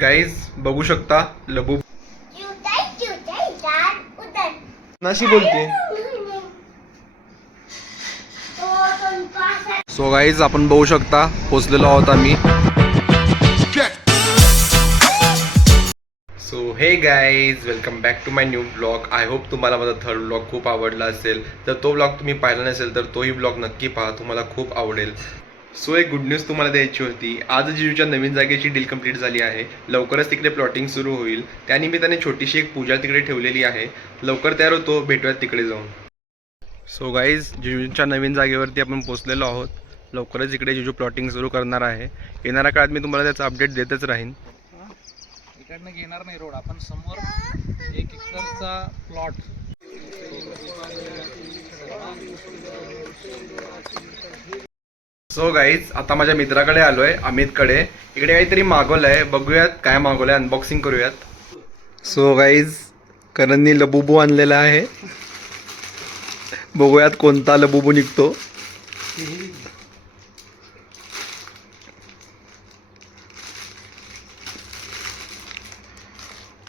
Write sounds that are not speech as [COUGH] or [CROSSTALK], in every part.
Guys बघू शकता लबू नाशी बोलते. सो गाईज आपण बघू शकता पोचलेलो आहोत आम्ही. So hey guys welcome back to my new blog I hope तुम्हाला माझा थर्ड ब्लॉग खूप आवडला असेल. जर तो ब्लॉग तुम्ही पाहिला नसेल तर तोही ब्लॉग नक्की पहा. तुम्हाला खूप आवडेल. सो एक गुड न्यूज तुम्हाला द्यायची होती. आज जिजूच्या नवीन जागेची डील कंप्लीट झाली आहे. लवकरच तिकडे प्लॉटिंग सुरू होईल. त्यानिमित्ताने छोटीशी एक पूजा तिकडे ठेवलेली आहे. लवकर तयार होतो. भेटूयात तिकडे जाऊन. सो गाईज जिजूच्या नवीन जागेवरती आपण पोचलेलो आहोत. लवकरच इकडे जिजू प्लॉटिंग सुरू करणार आहे. येणाऱ्या काळात मी तुम्हाला त्याचा अपडेट देतच राहीन. इकडनं घेणार नाही रोड. आपण समोर एक एकरचा प्लॉट सो गाईज आता माझ्या मित्राकडे आलोय अमितकडे. इकडे काहीतरी मागवलं आहे बघूयात काय मागवलं आहे अनबॉक्सिंग करूयात. सो गाईज करणनी लबुबू आणलेला आहे. बघूयात कोणता लबुबू निघतो.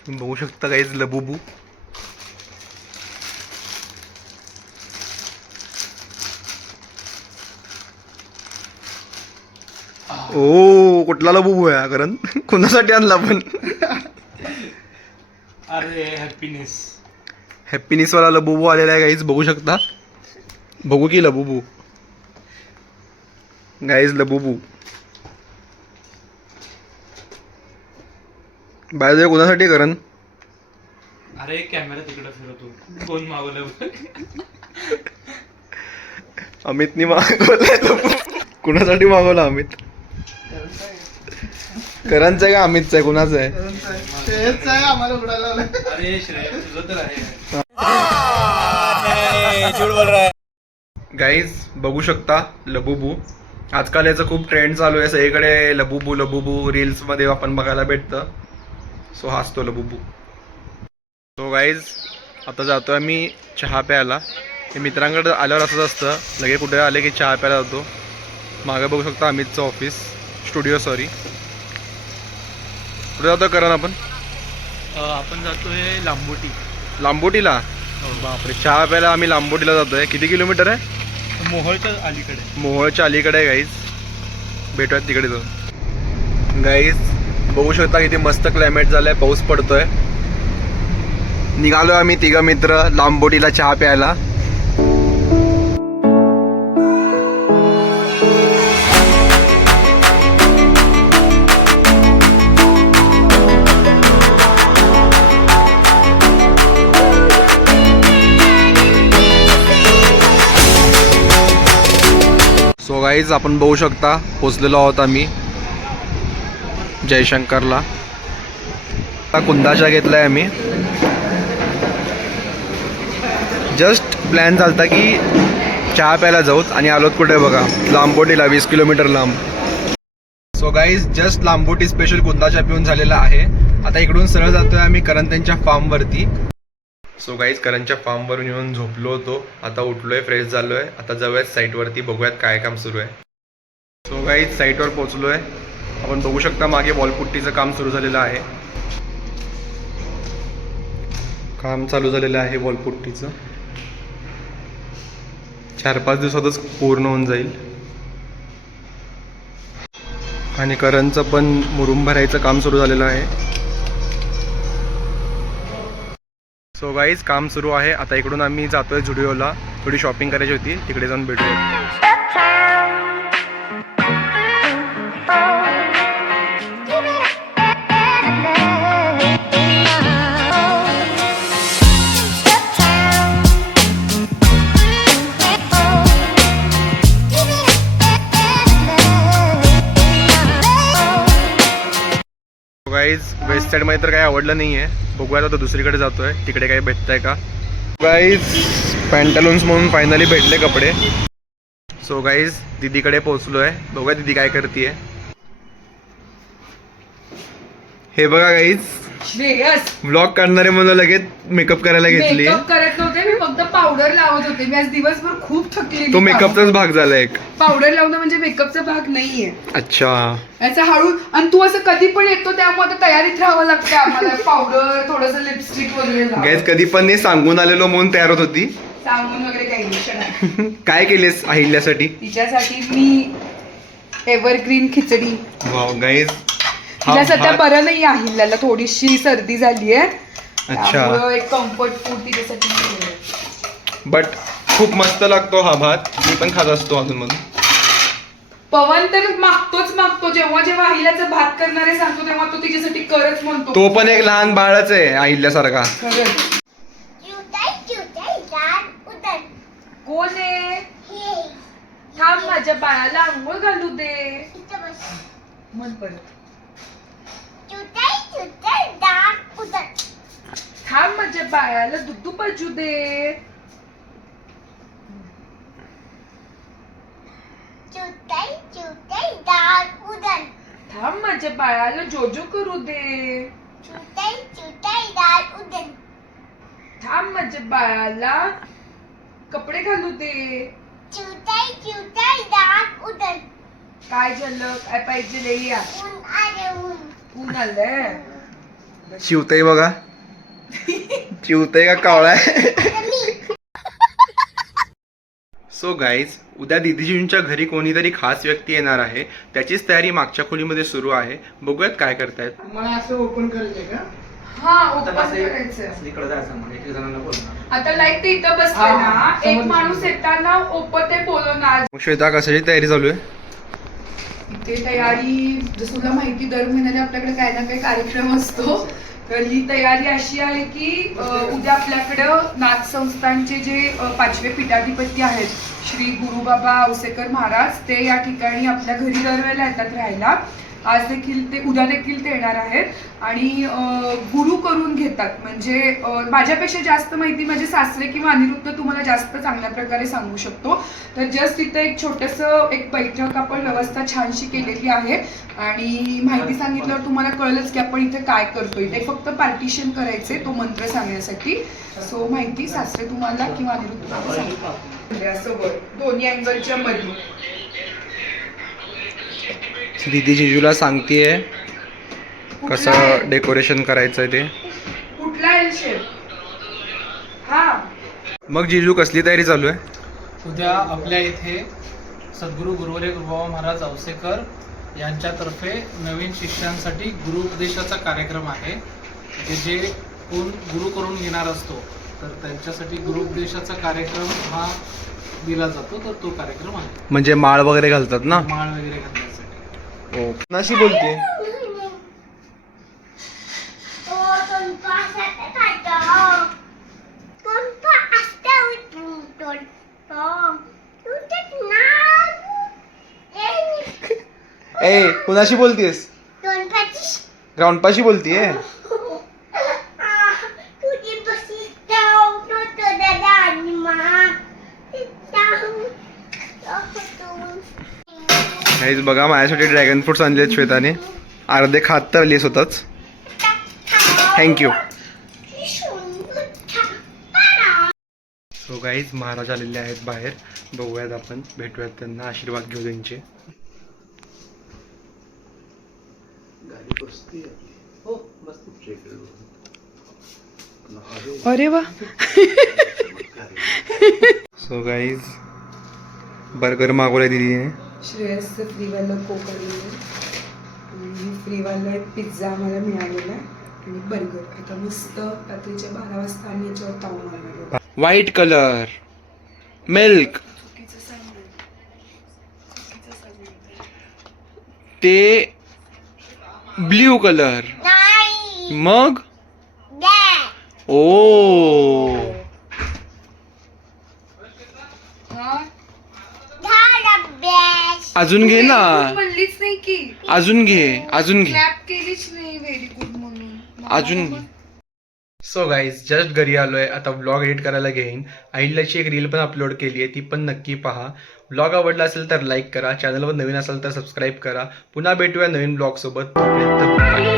बघू शकता गाईज लबुबू. ओ कुठला लबुबू आहे हा करण? [LAUGHS] कोणासाठी आणला पण? अरे हॅपीनेस हॅपीनेसवाला लबुबू आलेला आहे गाईज बघू शकता? बघू की लबुबू गाईज लबुबू बाय कोणासाठी करण? अरे कॅमेरा तिकडे फिरवतो कोण मागवलं [LAUGHS] अमितनी मागवलाय लबू कुणासाठी मागवला अमित? करणचं आहे का अमितचं आहे? कुणाचं आहे? आहे गाईज बघू शकता लबुबू. आजकाल याचं खूप ट्रेंड चालू आहे. सगळीकडे लबुबू लबुबू रील्समध्ये आपण बघायला भेटतं. सो हाच तो लबुबू. सो गाईज आता जातो आम्ही चहा प्यायला. हे मित्रांकडे आल्यावर असंच असतं. लगे कुठे आले की चहा प्यायला जातो. मागे बघू शकता अमितचं ऑफिस स्टुडिओ सॉरी कुठे जातो करण आपण आपण जातोय लांबोटी. लांबोटीला? बापरे चहा प्यायला आम्ही लांबोटीला जातोय. किती किलोमीटर आहे? मोहोळच्या अलीकडे. मोहोळच्या अलीकडे आहे गाईज भेटूयात तिकडे जाऊन. गाईज बघू शकता किती मस्त क्लायमेट झालंय पाऊस पडतोय. निघालो आम्ही तिघ मित्र लांबोटीला चहा प्यायला. गाईज आपण बघू शकता पोचलेलो आहोत आम्ही. जयशंकरला. कुंदाशा कुंदाचा घेतलाय आम्ही. जस्ट प्लॅन झालता की चहा प्यायला जाऊत आणि आलोत कुठे बघा. लांबोटीला वीस किलोमीटर लांब. So guys just Lamboti special कुंदाचा पिऊन झालेला आहे. आता इकडून सरळ जातोय आम्ही करंत्यांच्या फार्मवरती सो गाईज करंच्या फार्मवरून येऊन झोपलो होतो. आता उठलोय फ्रेश झालोय. आता जाऊयात साईटवरती बघूयात काय काम सुरू आहे. सो गाईज साईटवर पोचलोय आपण बघू शकता मागे वॉलपुट्टीचं काम सुरू झालेलं आहे. काम चालू झालेलं आहे वॉलपुट्टीचं चार पाच दिवसातच पूर्ण होऊन जाईल. आणि करणचं पण मुरुम भरायचं काम सुरू झालेलं आहे. सो गाईज काम सुरू आहे. आता इकडून आम्ही जातोय झुडिओला. थोडी शॉपिंग करायची होती. तिकडे जाऊन भेटूया. वेस्ट साईडमध्ये तर काही आवडलं नाही आहे बघूया आता दुसरीकडे जातोय. तिकडे काही भेटतंय का? गाईज पॅन्टालून्स म्हणून फायनली भेटले कपडे. सो गाईज दीदीकडे पोहोचलो आहे बघूया दीदी काय करते हे बघा गाईज ब्लॉग काढणारे मला लगेच मेकअप करायला घेतली. मेकअप करत नव्हते मी फक्त पावडर लावत होते. मी आज दिवसभर खूप थकली तो मेकअपचाच भाग झाला एक. पावडर लावणं म्हणजे मेकअपचा भाग नाहीये. अच्छा. याचा हळू आणि तू असं कधी पण येतो त्यामुळे आता तयारीत राहावं लागतं आम्हाला. पावडर थोडस लिपस्टिक वगैरे लाव. गॅस कधी पण नाही सांगून आलेलो म्हणून तयार होत होती. सांगून वगैरे काही नाही. [LAUGHS] काय केलेस अहिल्यासाठी तिच्यासाठी मी एव्हरग्रीन खिचडी. वाव गाईज तिला सध्या बरं नाही आहे हिला थोडीशी सर्दी झाली आहे. अच्छा. एक कम्फर्ट फूड तिच्यासाठी केलंय. बट खूप मस्त लागतो हा भात. मी पण खात असतो अजून मधून. पवन तर मागतोच मागतो. जेव्हा जेव्हा अहिल्याचा भात करणारे सांगतो तेव्हा तो तिच्यासाठी करच म्हणतो. तो पण एक लहान बाळच आहे अहिल्यासारखा खरंच. कोण आहे? हे थांब माझ्या बाळाला आंघोळ घालू दे. म्हण परत. थांब माझ्या बाळाला दुधू पाजू दे. थांब माझ्या बाळाला जोजो करू दे. थांब माझ्या बाळाला कपडे घालू दे. काय झालं? काय पाहिजे लई या ऊन चिवताई बघा. चिवताई का कावळा सो गाईज उद्या दिदीजींच्या घरी कोणीतरी खास व्यक्ती येणार आहे. त्याचीच तयारी मागच्या खोलीमध्ये सुरू आहे. बघूयात काय करतायत. तुम्हाला असं ओपन करायचंय का? हा ओपन करायचं इकडे जायचं मग. एक जणांना बोलणार. आता लाईक ते इथं बसले हा, ना. एक. माणूस येताना ओपन ते बोलवणार. मग श्वेता कशाची तयारी चालू आहे? इथे तयारी जसं तुला माहिती दर महिन्याला आपल्याकडे काही ना काही कार्यक्रम असतो. तर ही तयारी अशी आहे की उद्या आपल्याकडं नाथ संस्थानचे जे पाचवे पीठाधिपती आहेत श्री गुरुबाबा औसेकर महाराज ते या ठिकाणी आपल्या घरी दरवेळेला येतात राहायला. आज देखील ते उद्या देखील ते येणार आहेत. आणि गुरु करून घेतात. म्हणजे माझ्यापेक्षा जास्त माहिती माझे सासरे किंवा अनिरुद्ध तुम्हाला जास्त चांगल्या प्रकारे सांगू शकतो. तर जस्ट इथं एक छोटंसं एक बैठक आपण व्यवस्था छानशी केलेली आहे. आणि माहिती सांगितल्यावर तुम्हाला कळलंच की आपण इथे काय करतोय. ते फक्त पार्टिशन करायचे तो मंत्र सांगण्यासाठी. सो माहिती सासरे तुम्हाला किंवा अनिरुद्ध तुम्हाला वर दोन्ही अँगलच्या मध्ये दिदी जिजूला सांगतेय? कसं डेकोरेशन करायचं ते. कुठला एल शेप? हा. मग जिजू कसली तयारी चालू आहे? उद्या आपल्या इथे सद्गुरू गुरुवरे गुरुबाबा महाराज औसेकर यांच्यातर्फे नवीन शिष्यांसाठी गुरुपदेशाचा कार्यक्रम आहे. जे जे कोण गुरु करून घेणार असतो तर त्यांच्यासाठी गुरुपदेशाचा कार्यक्रम हा दिला जातो तर तो कार्यक्रम आहे. म्हणजे माळ वगैरे घालतात ना? माळ वगैरे घालण्यासाठी हो. नाशी बोलते. [LAUGHS] ए कुणाशी बोलतेस? तोंडपाची ग्राउंडपाशी बोलतीये तुझी बसी जाऊ तो तो दादा आणि मा काहीच बघा माझ्यासाठी ड्रॅगन फ्रूट्स आणलेत श्वेताने. अर्धे खात तर आली स्वतःच. थँक्यू सो गाईज महाराज आलेले आहेत बाहेर. बघूयात आपण. भेटूयात त्यांना. आशीर्वाद घेऊ त्यांचे. अरे वा. सो गाईज बर्गर मागवलाय दिदीने. श्रेयसचं फ्रीवालं कोक आणि फ्रीवाला पिझ्झा आम्हाला मिळालेला आणि बर्गर. आता मस्त रात्रीच्या बारा वाजता आम्ही याच्यावर ताव मारणार. White colour. मिल्क. ते ब्ल्यू कलर. मग? ओ हा? झाला बेस अजून घे ना. तू म्हणलीच नाही की. अजून घे अजून घे. क्लॅप केलीच नाही व्हेरी गुड म्हणून. अजून सो गाईज जस्ट घरी आलोय. आता व्लॉग एडिट करायला घेईन. अहिल्याची एक रील पण अपलोड केली आहे. ती पण नक्की पहा. व्लॉग आवडला असेल तर लाईक करा. चॅनलवर नवीन असेल तर सबस्क्राईब करा. पुन्हा भेटूया नवीन ब्लॉग सोबत. तोपर्यंत.